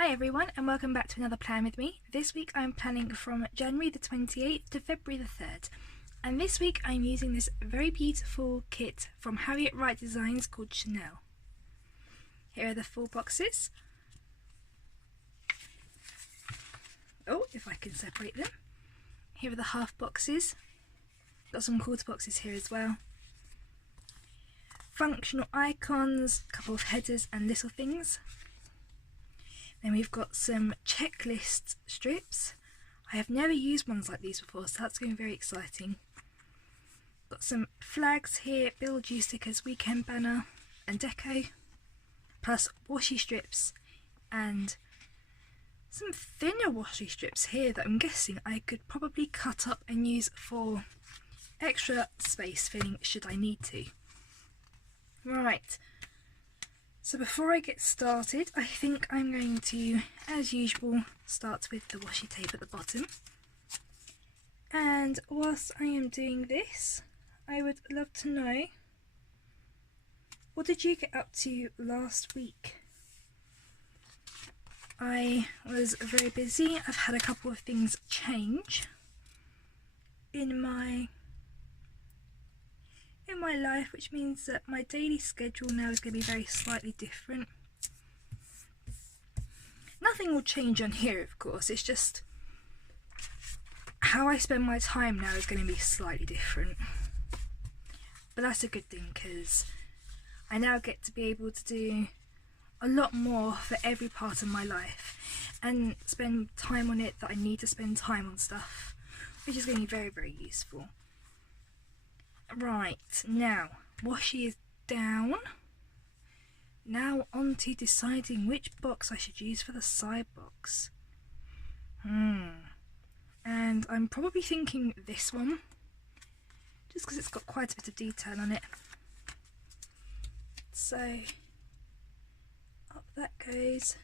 Hi everyone and welcome back to another plan with me. This week I'm planning from January the 28th to February the 3rd. And this week I'm using this very beautiful kit from Harriet Wright Designs called Chanel. Here are the full boxes. Oh, if I can separate them. Here are the half boxes. Got some quarter boxes here as well. Functional icons, a couple of headers and little things. Then we've got some checklist strips. I have never used ones like these before, so that's going to be very exciting. Got some flags here, build you stickers, weekend banner and deco, plus washi strips and some thinner washi strips here that I'm guessing I could probably cut up and use for extra space filling should I need to. Right. So before I get started, I think I'm going to, as usual, start with the washi tape at the bottom. And whilst I am doing this, I would love to know, what did you get up to last week? I was very busy. I've had a couple of things change in my life, which means that my daily schedule now is going to be very slightly different. Nothing will change on here, of course, it's just how I spend my time now is going to be slightly different. But that's a good thing, because I now get to be able to do a lot more for every part of my life and spend time on it that I need to spend time on stuff, which is going to be very, very useful. Right, now washi is down. Now on to deciding which box I should use for the side box. And I'm probably thinking this one, just because it's got quite a bit of detail on it. So up that goes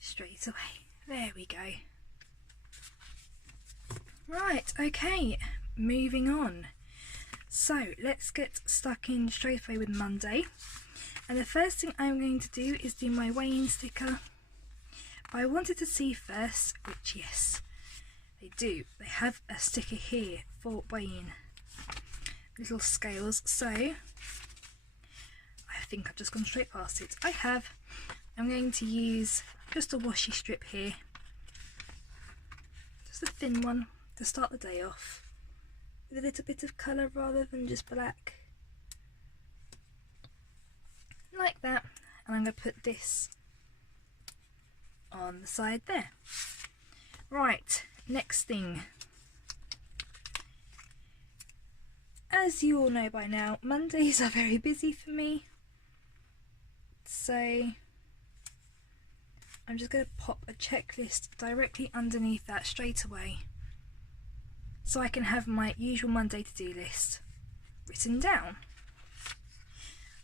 straight away. There we go. Right, okay. Moving on. So let's get stuck in straight away with Monday. And the first thing I'm going to do is do my weighing sticker. But I wanted to see first, which yes, they do. They have a sticker here for weighing. Little scales. So I think I've just gone straight past it. I have. I'm going to use just a washi strip here. Just a thin one to start the day off, with a little bit of colour rather than just black, like that. And I'm going to put this on the side there. Right, next thing, as you all know by now, Mondays are very busy for me, so I'm just going to pop a checklist directly underneath that straight away, so I can have my usual Monday to-do list written down.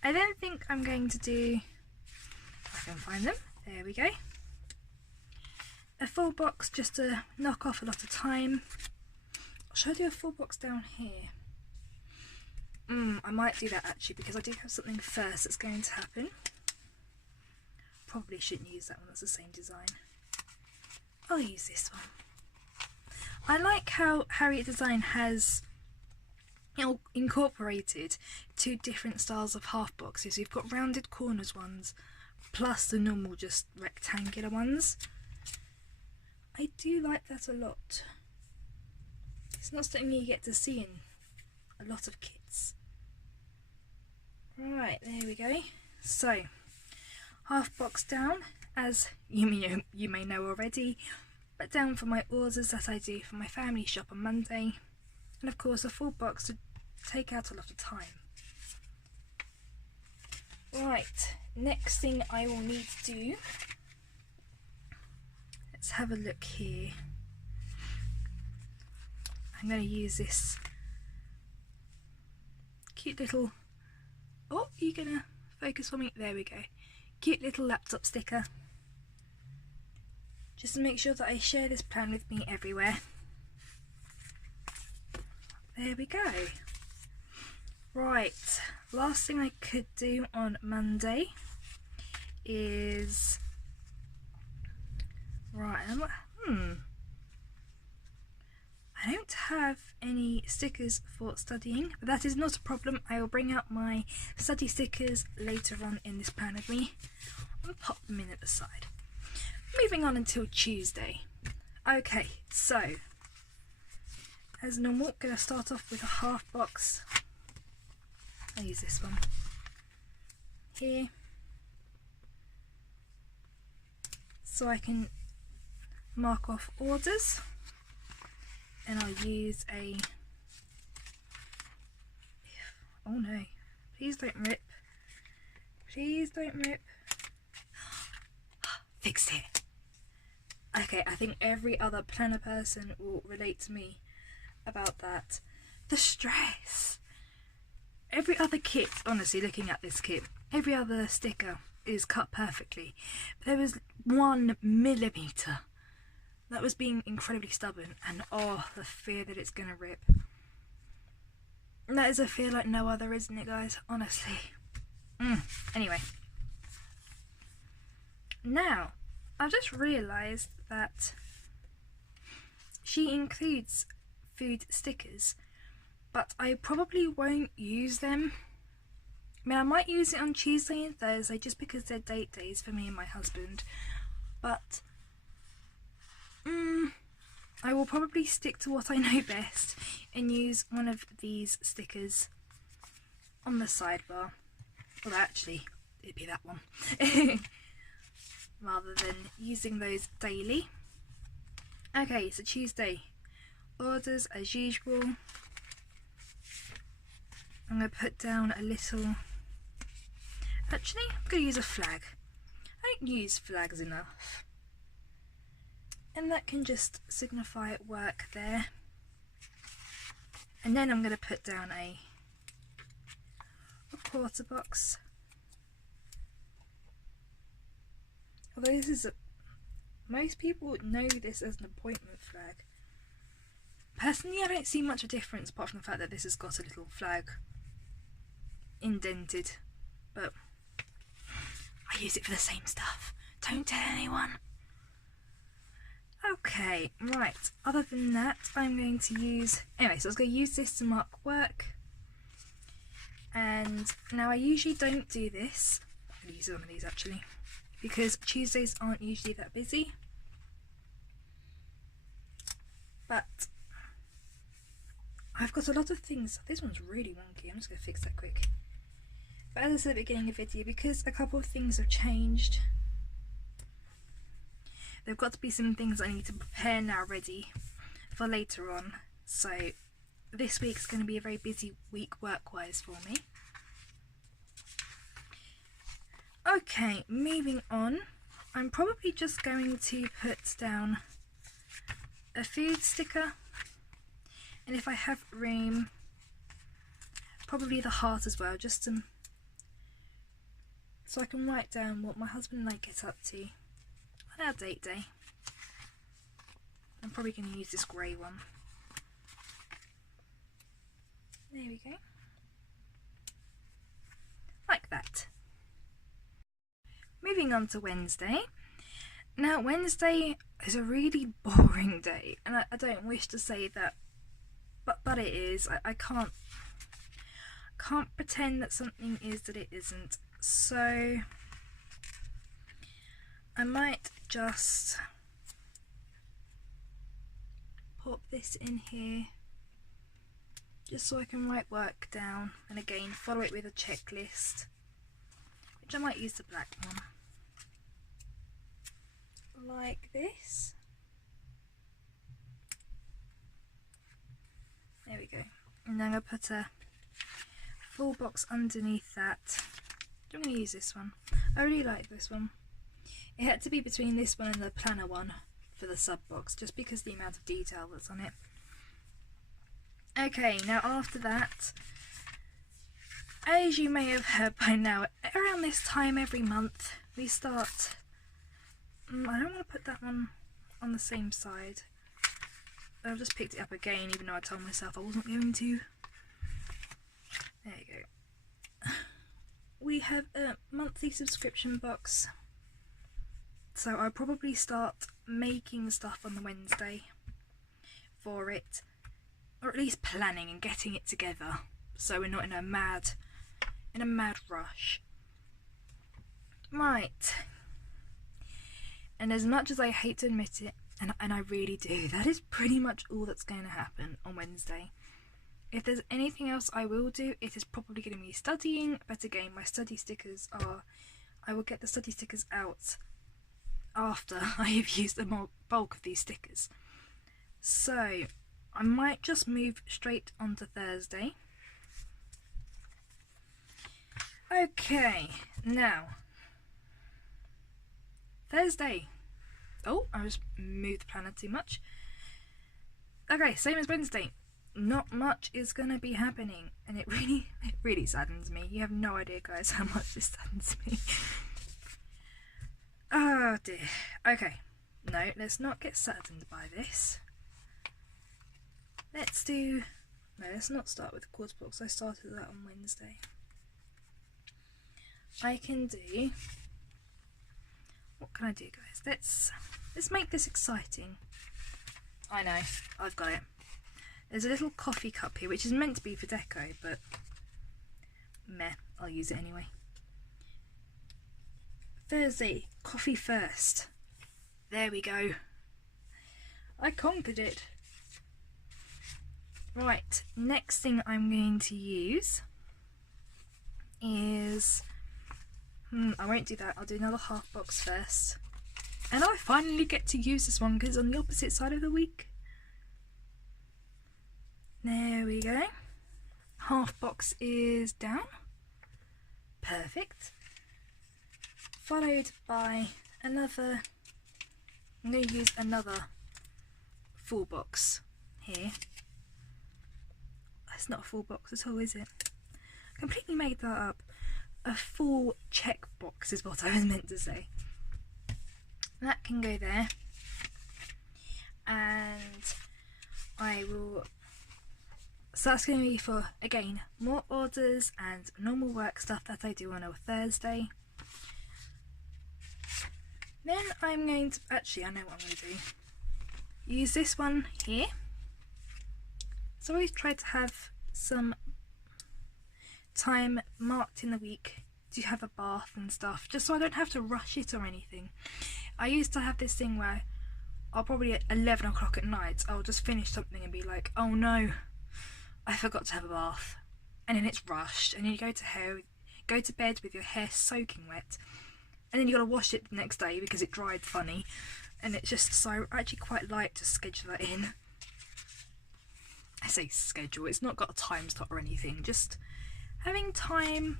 I then think I'm going to do, if I can find them, there we go, a full box just to knock off a lot of time. Should I do a full box down here? I might do that actually, because I do have something first that's going to happen. Probably shouldn't use that one, that's the same design. I'll use this one. I like how Harriet Design has incorporated two different styles of half boxes. You've got rounded corners ones, plus the normal just rectangular ones. I do like that a lot. It's not something you get to see in a lot of kits. Right, there we go. So, half box down, as you may know already, but down for my orders that I do for my family shop on Monday, and of course a full box to take out a lot of time. Right, next thing I will need to do, let's have a look here. I'm going to use this cute little, oh, you're going to focus for me, there we go, cute little laptop sticker, just to make sure that I share this plan with me everywhere. There we go. Right, last thing I could do on Monday is Right, I don't have any stickers for studying, but that is not a problem. I will bring out my study stickers later on in this plan with me. I'll pop them in at the side. Moving on until Tuesday. Okay, so as normal, going to start off with a half box. I'll use this one here, so I can mark off orders, and I'll use a, oh no, please don't rip, please don't rip. Fixed it. Okay, I think every other planner person will relate to me about that. The stress. Every other kit, honestly, looking at this kit, every other sticker is cut perfectly, but there was 1 millimetre that was being incredibly stubborn, and oh, the fear that it's gonna rip. That is a fear like no other, isn't it, guys? Honestly. Anyway, now I've just realised that she includes food stickers, but I probably won't use them. I mean, I might use it on Tuesday and Thursday just because they're date days for me and my husband, but I will probably stick to what I know best and use one of these stickers on the sidebar. Well, actually, it'd be that one. Rather than using those daily. Okay, so Tuesday, orders as usual. I'm going to put down a little, actually I'm going to use a flag. I don't use flags enough, and that can just signify work there. And then I'm going to put down a quarter box. Although this is most people know this as an appointment flag. Personally, I don't see much of a difference apart from the fact that this has got a little flag indented, but I use it for the same stuff. Don't tell anyone. Okay, right, other than that, I'm going to use, anyway, so I was going to use this to mark work. And now I usually don't do this. I'm going to use one of these actually, because Tuesdays aren't usually that busy. But I've got a lot of things. This one's really wonky. I'm just going to fix that quick. But as I said at the beginning of the video, because a couple of things have changed, there've got to be some things I need to prepare now ready for later on. So this week's going to be a very busy week work-wise for me. Okay, moving on. I'm probably just going to put down a food sticker, and if I have room, probably the heart as well, just to, so I can write down what my husband and I get up to on our date day. I'm probably going to use this grey one. There we go. Like that. Moving on to Wednesday. Now Wednesday is a really boring day, and I don't wish to say that, but it is. I can't pretend that something is that it isn't. So I might just pop this in here just so I can write work down, and again follow it with a checklist, which I might use the black one like this. There we go. And then I'm going to put a full box underneath that. I'm going to use this one. I really like this one. It had to be between this one and the planner one for the sub box, just because of the amount of detail that's on it. Okay, now after that, as you may have heard by now, around this time every month we start, I don't want to put that one on the same side. I've just picked it up again, even though I told myself I wasn't going to. There you go. We have a monthly subscription box So I'll probably start making stuff on the Wednesday for it, or at least planning and getting it together, so we're not in a mad rush. Right. And as much as I hate to admit it, and I really do, that is pretty much all that's going to happen on Wednesday. If there's anything else I will do, it is probably going to be studying, but again, my study stickers are, I will get the study stickers out after I have used the bulk of these stickers. So I might just move straight onto Thursday. Okay, now Thursday. Oh, I just moved the planner too much. Okay, same as Wednesday. Not much is gonna be happening, and it really saddens me. You have no idea, guys, how much this saddens me. Oh dear. Okay, no, let's not get saddened by this. Let's not start with the quarter box. I started that on Wednesday. I can do, what can I do, guys? Let's make this exciting. I know, I've got it. There's a little coffee cup here, which is meant to be for deco, but meh, I'll use it anyway. Thursday, coffee first. There we go. I conquered it. Right, next thing I'm going to use is, I won't do that, I'll do another half box first. And I finally get to use this one because it's on the opposite side of the week. There we go. Half box is down. Perfect. Followed by another, I'm going to use another full box here. That's not a full box at all, is it? I completely made that up. A full check box is what I was meant to say. That can go there. And I will, so that's going to be for, again, more orders and normal work stuff that I do on a Thursday. Then I'm going to, actually I know what I'm going to do. Use this one here. So I always try to have some time marked in the week to have a bath and stuff, just so I don't have to rush it or anything. I used to have this thing where I'll probably at 11 o'clock at night, I'll just finish something and be like, oh no, I forgot to have a bath. And then it's rushed, and then you go to bed with your hair soaking wet, and then you gotta wash it the next day because it dried funny, and it's just, so I actually quite like to schedule that in. I say schedule, it's not got a time slot or anything, just having time.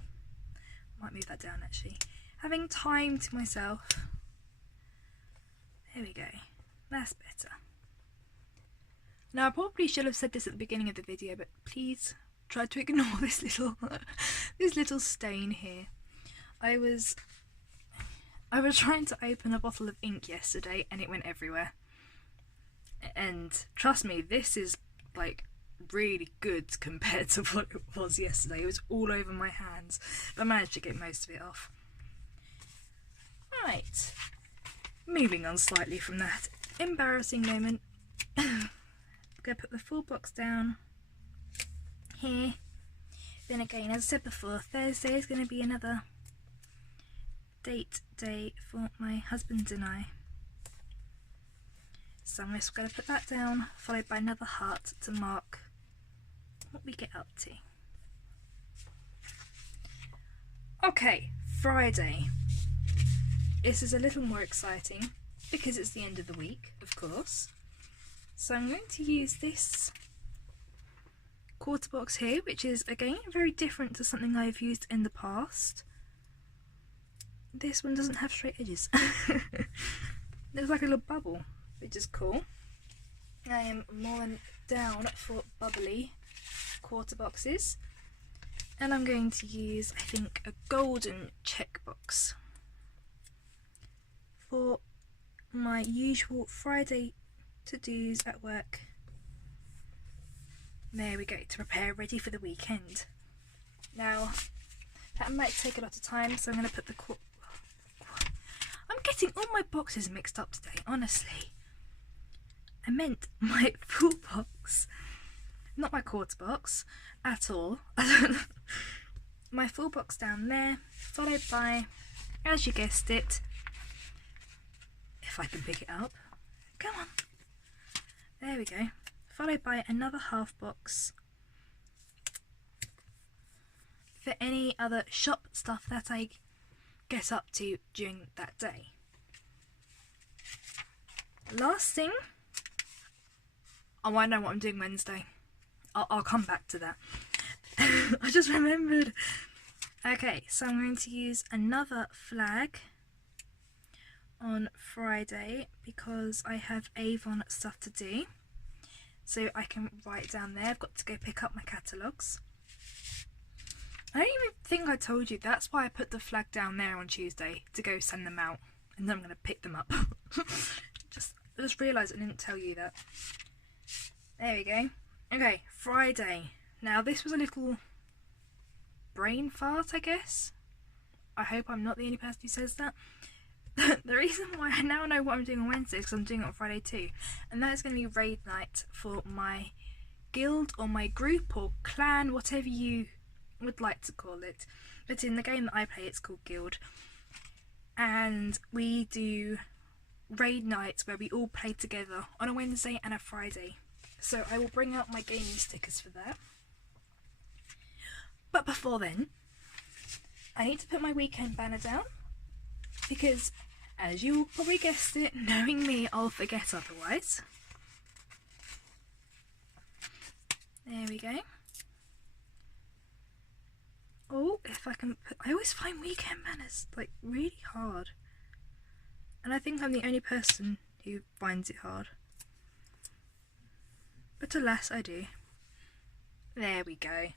I might move that down actually. Having time to myself. There we go, that's better. Now I probably should have said this at the beginning of the video, but please try to ignore this little stain here. I was trying to open a bottle of ink yesterday and it went everywhere. And trust me, this is like really good compared to what it was yesterday. It was all over my hands, but I managed to get most of it off. Right, moving on slightly from that embarrassing moment. I'm going to put the full box down here. Then again, as I said before, Thursday is going to be another date day for my husband and I. So I'm just going to put that down, followed by another heart to mark what we get up to. Okay, Friday. This is a little more exciting because it's the end of the week, of course. So I'm going to use this quarter box here, which is again very different to something I've used in the past. This one doesn't have straight edges. There's like a little bubble, which is cool. I am more than down for bubbly quarter boxes. And I'm going to use, I think, a golden check box for my usual Friday to-dos at work. There we go, to prepare ready for the weekend. Now, that might take a lot of time, so I'm going to put the getting all my boxes mixed up today, honestly. I meant my full box, not my quarter box at all. My full box down there, followed by, as you guessed it, if I can pick it up, come on, there we go, followed by another half box for any other shop stuff that I get up to during that day. Last thing, oh, I know what I'm doing Wednesday. I'll come back to that. I just remembered. Okay, so I'm going to use another flag on Friday because I have Avon stuff to do. So I can write down there. I've got to go pick up my catalogues. I don't even think I told you, that's why I put the flag down there on Tuesday, to go send them out, and then I'm going to pick them up. I just realised I didn't tell you that. There we go. Okay, Friday. Now this was a little brain fart, I guess. I hope I'm not the only person who says that. The reason why I now know what I'm doing on Wednesday is because I'm doing it on Friday too, and that is going to be raid night for my guild or my group or clan, whatever you would like to call it, but in the game that I play it's called Guild, and we do raid nights where we all play together on a Wednesday and a Friday, so I will bring out my gaming stickers for that. But before then, I need to put my weekend banner down because, as you probably guessed it, knowing me, I'll forget otherwise. There we go. Oh, if I can put, I always find weekend banners like really hard, and I think I'm the only person who finds it hard, but alas I do. There we go.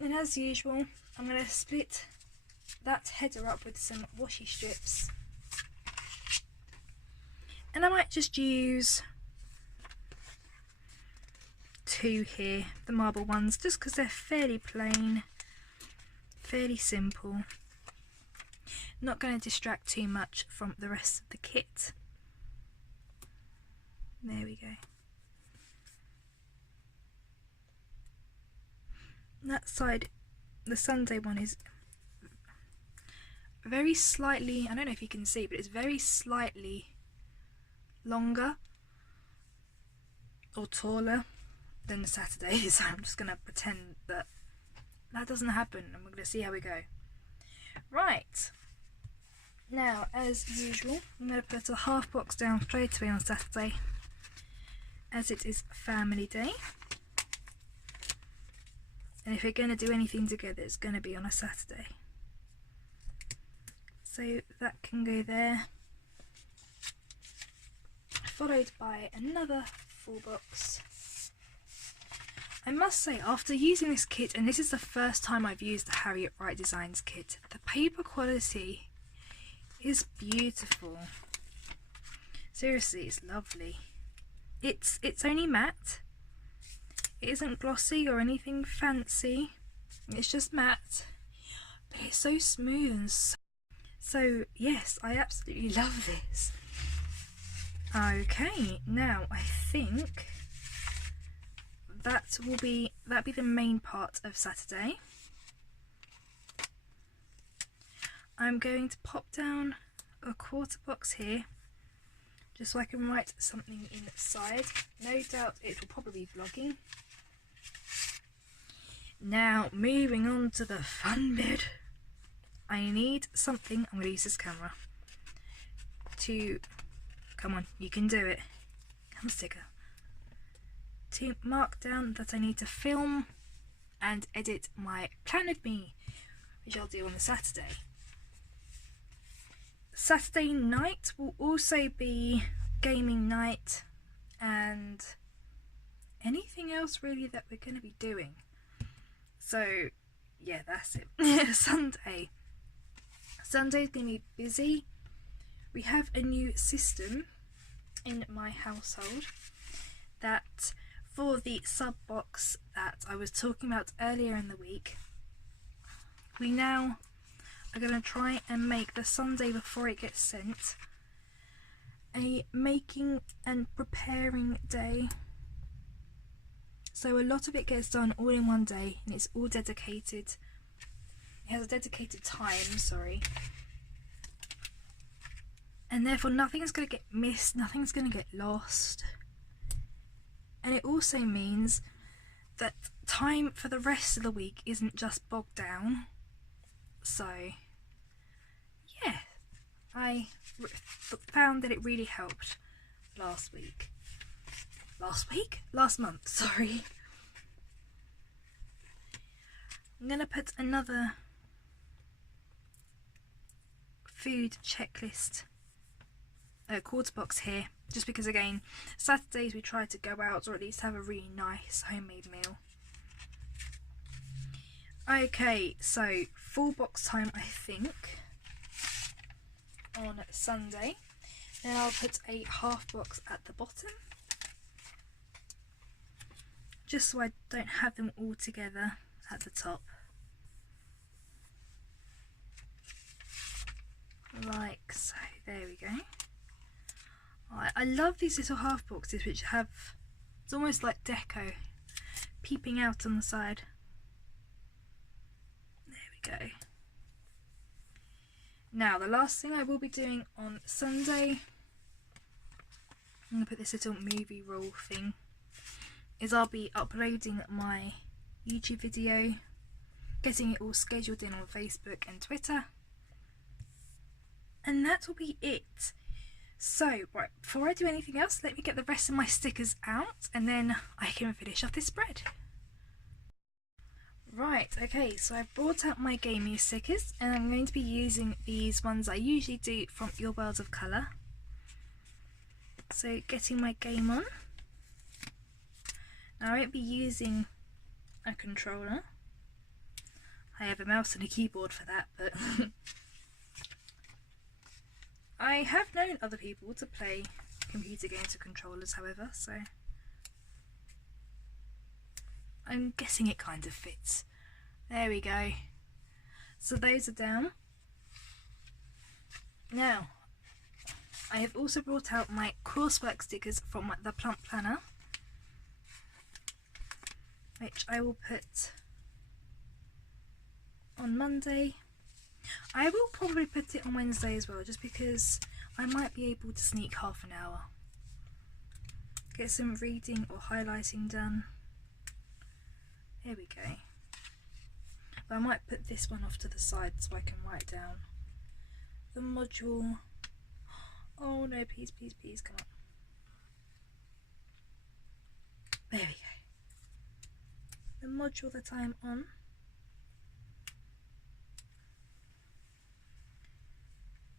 And as usual, I'm going to split that header up with some washi strips, and I might just use 2 here, the marble ones, just because they're fairly plain, fairly simple, not going to distract too much from the rest of the kit. There we go. That side, the Sunday one, is very slightly, I don't know if you can see, but it's very slightly longer or taller than the Saturday, so I'm just going to pretend that that doesn't happen, and we're going to see how we go. Right, now as usual I'm going to put a half box down straight away on Saturday, as it is family day, and if we're going to do anything together it's going to be on a Saturday, so that can go there, followed by another full box. I must say, after using this kit, and this is the first time I've used the Harriet Wright Designs kit, the paper quality is beautiful. Seriously, it's lovely. It's only matte. It isn't glossy or anything fancy. It's just matte, but it's so smooth and so yes, I absolutely love this. Okay, now I think that'll be the main part of Saturday. I'm going to pop down a quarter box here just so I can write something inside. No doubt it will probably be vlogging. Now moving on to the fun bit. I need something, I'm going to use this camera to, come on, you can do it, come sticker, to mark down that I need to film and edit my Plan With Me, which I'll do on the Saturday. Saturday night will also be gaming night and anything else really that we're going to be doing. So yeah, that's it. Sunday's going to be busy. We have a new system in my household that, for the sub box that I was talking about earlier in the week, we now are going to try and make the Sunday before it gets sent a making and preparing day. So a lot of it gets done all in one day, and it's all dedicated. It has a dedicated time, sorry. And therefore nothing's going to get missed, nothing's going to get lost. And it also means that time for the rest of the week isn't just bogged down. So yeah, I found that it really helped last month, sorry. I'm going to put another food checklist quarter box here, just because again, Saturdays we try to go out or at least have a really nice homemade meal. Okay, so full box time I think on Sunday. Then I'll put a half box at the bottom, just so I don't have them all together at the top. Like so, there we go. I love these little half boxes which have, it's almost like deco peeping out on the side. There we go. Now the last thing I will be doing on Sunday, I'm going to put this little movie roll thing, is I'll be uploading my YouTube video, getting it all scheduled in on Facebook and Twitter, and that will be it. So, right, before I do anything else, let me get the rest of my stickers out and then I can finish off this spread. Right, okay, so I've brought out my gaming stickers and I'm going to be using these ones I usually do from Your World of Colour. So, getting my game on. Now, I won't be using a controller. I have a mouse and a keyboard for that, but I have known other people to play computer games with controllers, however, so I'm guessing it kind of fits. There we go. So those are down. Now, I have also brought out my coursework stickers from the Plump Planner, which I will put on Monday. I will probably put it on Wednesday as well, just because I might be able to sneak half an hour. Get some reading or highlighting done. There we go. But I might put this one off to the side so I can write down the module. Oh no, please, please, please, come on. There we go. The module that I'm on.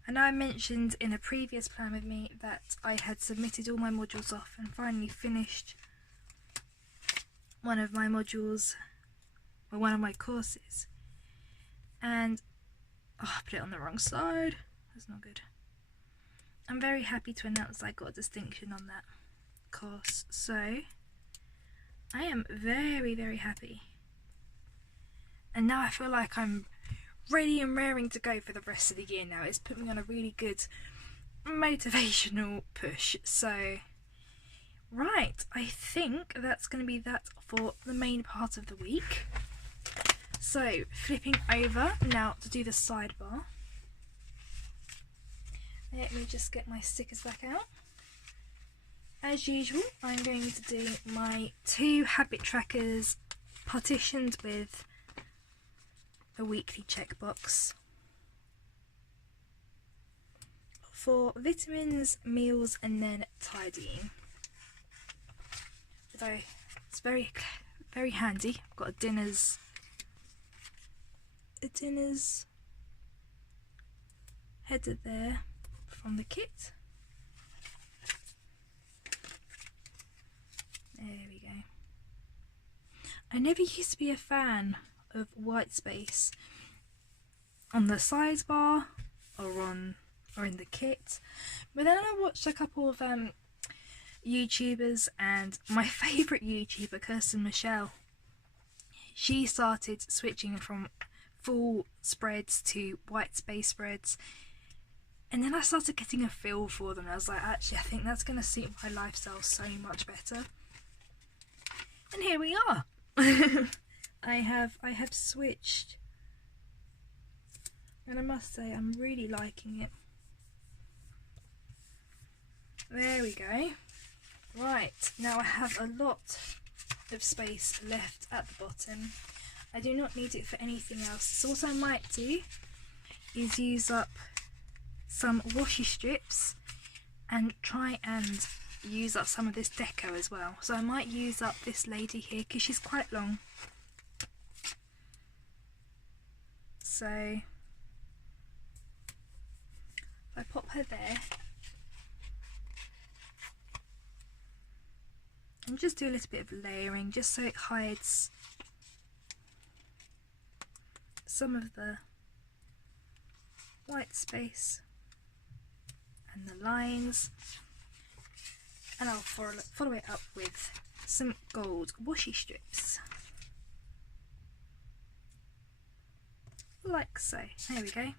And I mentioned in a previous plan with me that I had submitted all my modules off and finally finished one of my modules, or one of my courses. And, oh, I put it on the wrong side. That's not good. I'm very happy to announce I got a distinction on that course. So, I am very, very happy. And now I feel like I'm ready and raring to go for the rest of the year now. It's put me on a really good motivational push. So, right, I think that's going to be that for the main part of the week. So, flipping over now to do the sidebar. Let me just get my stickers back out. As usual, I'm going to do my 2 habit trackers partitioned with a weekly checkbox for vitamins, meals, and then tidying. Although it's very, very handy. I've got a dinner's header there from the kit. There we go. I never used to be a fan of white space on the sidebar or in the kit, but then I watched a couple of YouTubers, and my favourite YouTuber, Kirsten Michelle, she started switching from full spreads to white space spreads. And then I started getting a feel for them. I was like, actually, I think that's going to suit my lifestyle so much better. And here we are. I have switched, and I must say I'm really liking it. There we go. Right, now I have a lot of space left at the bottom. I do not need it for anything else. So what I might do is use up some washi strips and try and use up some of this deco as well. So I might use up this lady here because she's quite long. So if I pop her there and just do a little bit of layering just so it hides some of the white space and the lines, and I'll follow it up with some gold washi strips like so. There we go.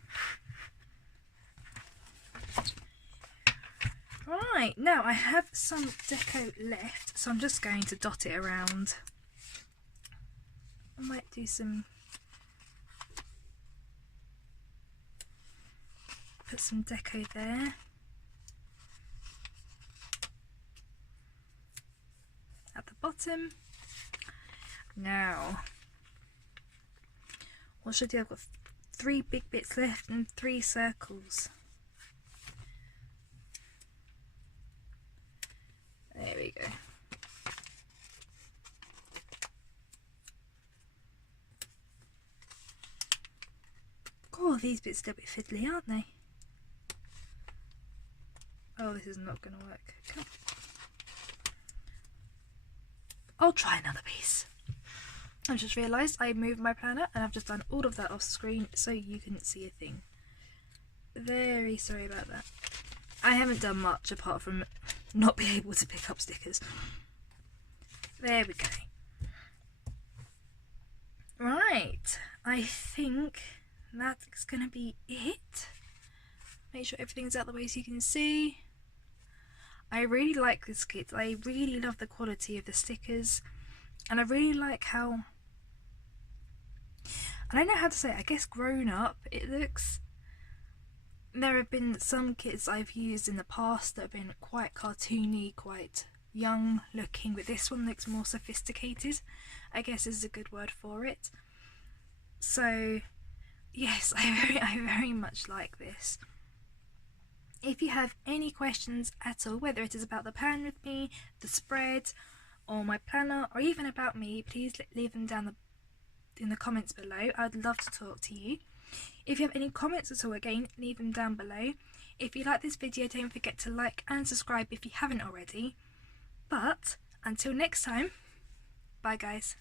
Right, now I have some deco left, so I'm just going to dot it around. I might do some, put some deco there. At the bottom. Now, what should I do? I've got 3 big bits left and 3 circles. There we go. God, these bits are a bit fiddly, aren't they? Oh, this is not going to work. Come on. I'll try another piece. I just realised I moved my planner and I've just done all of that off screen so you couldn't see a thing. Very sorry about that. I haven't done much apart from not being able to pick up stickers. There we go. Right, I think that's going to be it. Make sure everything's out the way so you can see. I really like this kit. I really love the quality of the stickers, and I really like how, I don't know how to say it, I guess grown up it looks. There have been some kits I've used in the past that have been quite cartoony, quite young looking, but this one looks more sophisticated, I guess is a good word for it. So yes, I very much like this. If you have any questions at all, whether it is about the plan with me, the spread, or my planner, or even about me, please leave them down in the comments below. I'd love to talk to you. If you have any comments at all, again, leave them down below. If you like this video, don't forget to like and subscribe if you haven't already. But until next time, bye guys.